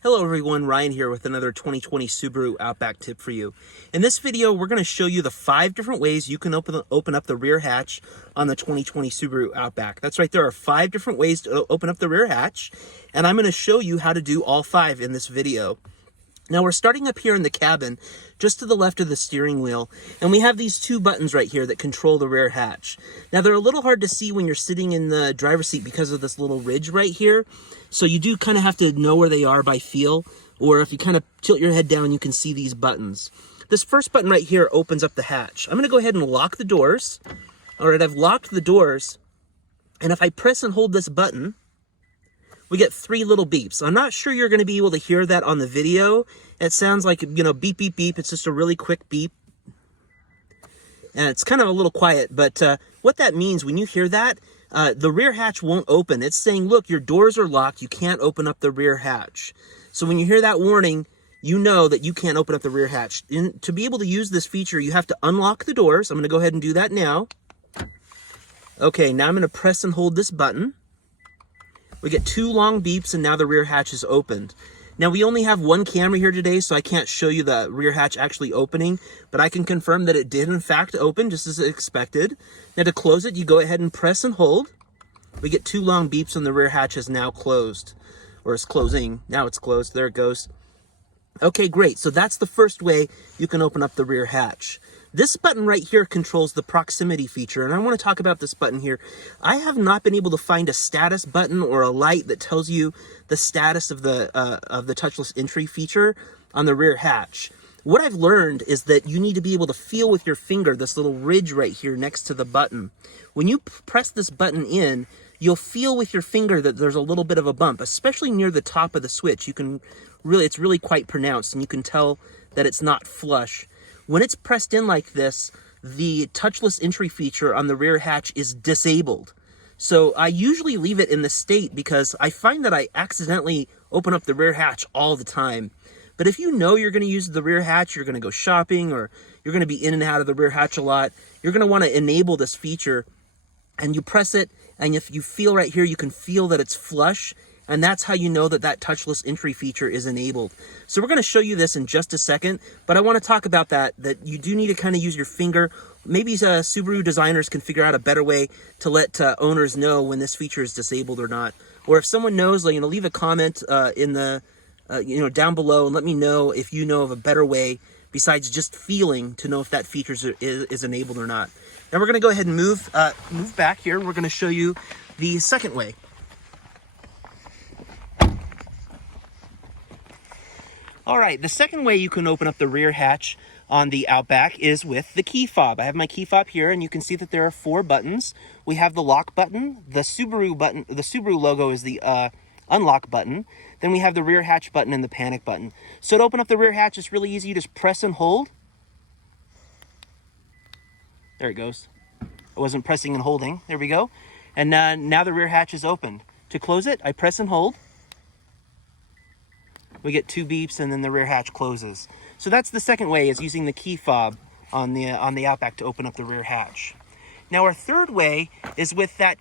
Hello everyone, Ryan here with another 2020 Subaru Outback tip for you. In this video, we're going to show you the 5 different ways you can open up the rear hatch on the 2020 Subaru Outback. That's right, there are 5 different ways to open up the rear hatch, and I'm going to show you how to do all 5 in this video. Now we're starting up here in the cabin, just to the left of the steering wheel, and we have these 2 buttons right here that control the rear hatch. Now they're a little hard to see when you're sitting in the driver's seat because of this little ridge right here, so you do kind of have to know where they are by feel, or if you kind of tilt your head down, you can see these buttons. This first button right here opens up the hatch. I'm going to go ahead and lock the doors. All right, I've locked the doors, and if I press and hold this button, we get 3 little beeps. I'm not sure you're going to be able to hear that on the video. It sounds like, beep, beep, beep. It's just a really quick beep. And it's kind of a little quiet, but what that means when you hear that, the rear hatch won't open. It's saying, look, your doors are locked. You can't open up the rear hatch. So when you hear that warning, you know that you can't open up the rear hatch. To be able to use this feature, you have to unlock the doors. I'm going to go ahead and do that now. Okay, now I'm going to press and hold this button. We get 2 long beeps, and now the rear hatch is opened. Now, we only have 1 camera here today, so I can't show you the rear hatch actually opening, but I can confirm that it did, in fact, open, just as expected. Now, to close it, you go ahead and press and hold. We get 2 long beeps, and the rear hatch is now closed, or is closing. Now it's closed. There it goes. Okay, great. So that's the first way you can open up the rear hatch. This button right here controls the proximity feature, and I want to talk about this button here. I have not been able to find a status button or a light that tells you the status of the touchless entry feature on the rear hatch. What I've learned is that you need to be able to feel with your finger this little ridge right here next to the button. When you press this button in, you'll feel with your finger that there's a little bit of a bump, especially near the top of the switch. It's really quite pronounced, and you can tell that it's not flush. When it's pressed in like this, the touchless entry feature on the rear hatch is disabled. So I usually leave it in the state because I find that I accidentally open up the rear hatch all the time. But if you know you're going to use the rear hatch, you're going to go shopping, or you're going to be in and out of the rear hatch a lot, you're going to want to enable this feature, and you press it, and if you feel right here, you can feel that it's flush, and that's how you know that that touchless entry feature is enabled. So we're going to show you this in just a second, but I want to talk about that you do need to kind of use your finger. Maybe Subaru designers can figure out a better way to let owners know when this feature is disabled or not. Or if someone knows, leave a comment in the down below and let me know if you know of a better way besides just feeling to know if that feature is enabled or not. Now we're going to go ahead and move back here. We're going to show you the second way. All right, the second way you can open up the rear hatch on the Outback is with the key fob. I have my key fob here, and you can see that there are 4 buttons. We have the lock button, the Subaru button, the Subaru logo is the unlock button. Then we have the rear hatch button and the panic button. So to open up the rear hatch, it's really easy. You just press and hold. There it goes. I wasn't pressing and holding. There we go. And now the rear hatch is opened. To close it, I press and hold. We get 2 beeps, and then the rear hatch closes. So that's the second way, is using the key fob on the Outback to open up the rear hatch. Now our third way is with that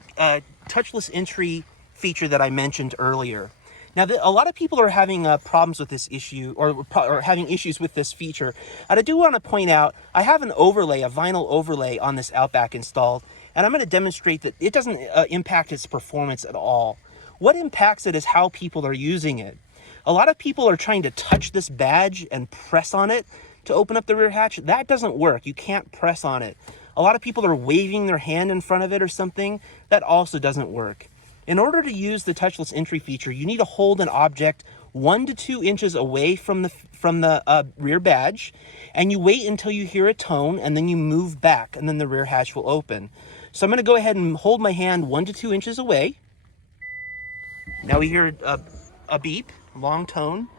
touchless entry feature that I mentioned earlier. Now a lot of people are having problems with this issue, or having issues with this feature. And I do want to point out, I have an overlay, a vinyl overlay on this Outback installed, and I'm going to demonstrate that it doesn't impact its performance at all. What impacts it is how people are using it. A lot of people are trying to touch this badge and press on it to open up the rear hatch. That doesn't work. You can't press on it. A lot of people are waving their hand in front of it or something. That also doesn't work. In order to use the touchless entry feature, you need to hold an object 1 to 2 inches away from the rear badge, and you wait until you hear a tone, and then you move back, and then the rear hatch will open. So I'm going to go ahead and hold my hand 1 to 2 inches away. Now we hear a beep, long tone,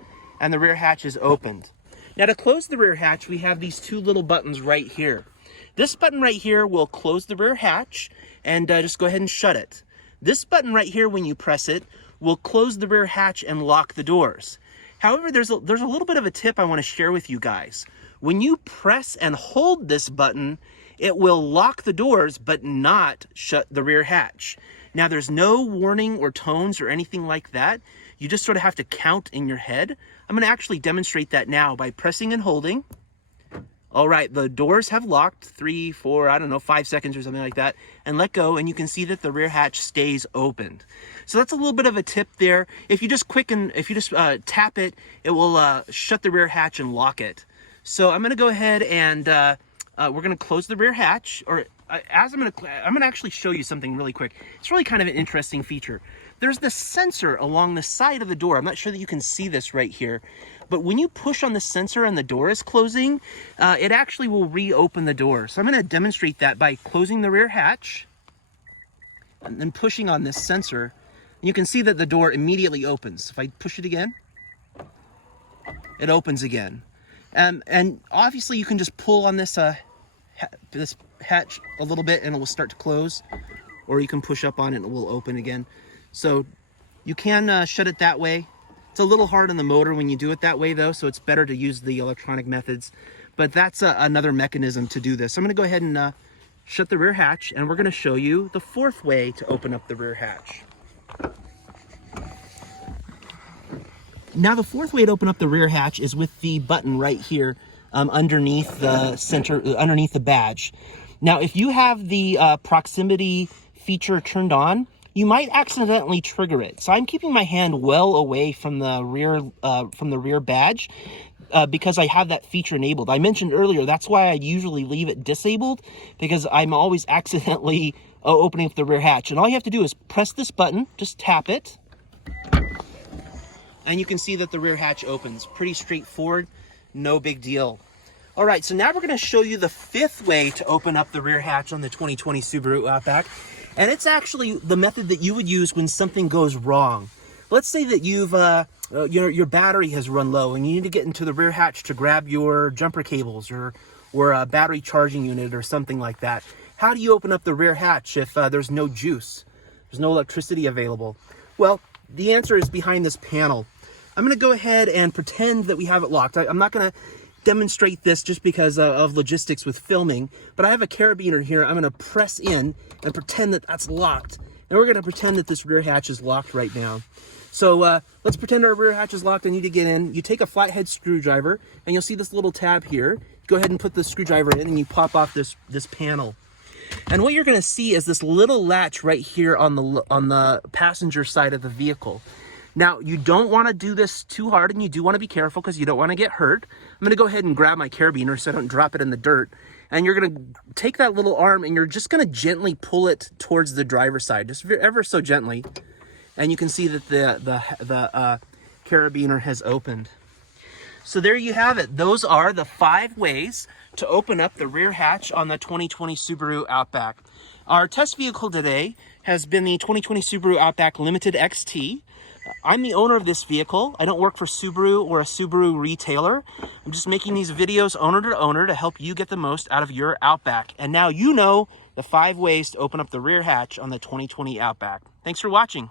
and the rear hatch is opened. Now to close the rear hatch, we have these 2 little buttons right here. This button right here will close the rear hatch, and just go ahead and shut it. This button right here, when you press it, will close the rear hatch and lock the doors. However, there's a little bit of a tip I want to share with you guys. When you press and hold this button, it will lock the doors but not shut the rear hatch. Now, there's no warning or tones or anything like that. You just sort of have to count in your head. I'm going to actually demonstrate that now by pressing and holding. All right, the doors have locked, 3, 4, I don't know, 5 seconds or something like that, and let go, and you can see that the rear hatch stays opened. So that's a little bit of a tip there. If you just tap it, it will shut the rear hatch and lock it. So I'm going to go ahead and we're going to close the rear hatch, or I'm going to actually show you something really quick. It's really kind of an interesting feature. There's this sensor along the side of the door. I'm not sure that you can see this right here, but when you push on the sensor and the door is closing, it actually will reopen the door. So I'm going to demonstrate that by closing the rear hatch and then pushing on this sensor. You can see that the door immediately opens. If I push it again, it opens again. And obviously you can just pull on this this hatch a little bit and it will start to close, or you can push up on it and it will open again. So you can shut it that way. It's a little hard on the motor when you do it that way though, so it's better to use the electronic methods. But that's another mechanism to do this. So I'm going to go ahead and shut the rear hatch, and we're going to show you the fourth way to open up the rear hatch. Now the fourth way to open up the rear hatch is with the button right here underneath the center, underneath the badge. Now if you have the proximity feature turned on, you might accidentally trigger it. So I'm keeping my hand well away from the rear badge because I have that feature enabled. I mentioned earlier that's why I usually leave it disabled, because I'm always accidentally opening up the rear hatch. And all you have to do is press this button, just tap it, and you can see that the rear hatch opens. Pretty straightforward, no big deal. All right, so now we're going to show you the fifth way to open up the rear hatch on the 2020 Subaru Outback. And it's actually the method that you would use when something goes wrong. Let's say that your battery has run low and you need to get into the rear hatch to grab your jumper cables or a battery charging unit or something like that. How do you open up the rear hatch if there's no juice? There's no electricity available? Well, the answer is behind this panel. I'm going to go ahead and pretend that we have it locked. I'm not going to demonstrate this just because of logistics with filming, but I have a carabiner here. I'm going to press in and pretend that that's locked. And we're going to pretend that this rear hatch is locked right now. So let's pretend our rear hatch is locked. I need to get in. You take a flathead screwdriver and you'll see this little tab here. Go ahead and put the screwdriver in and you pop off this panel. And what you're going to see is this little latch right here on the passenger side of the vehicle. Now, you don't want to do this too hard, and you do want to be careful because you don't want to get hurt. I'm going to go ahead and grab my carabiner so I don't drop it in the dirt. And you're going to take that little arm and you're just going to gently pull it towards the driver's side, just ever so gently. And you can see that the carabiner has opened. So there you have it. Those are the 5 ways to open up the rear hatch on the 2020 Subaru Outback. Our test vehicle today has been the 2020 Subaru Outback Limited XT. I'm the owner of this vehicle. I don't work for Subaru or a Subaru retailer. I'm just making these videos owner to owner to help you get the most out of your Outback. And now you know the 5 ways to open up the rear hatch on the 2020 Outback. Thanks for watching.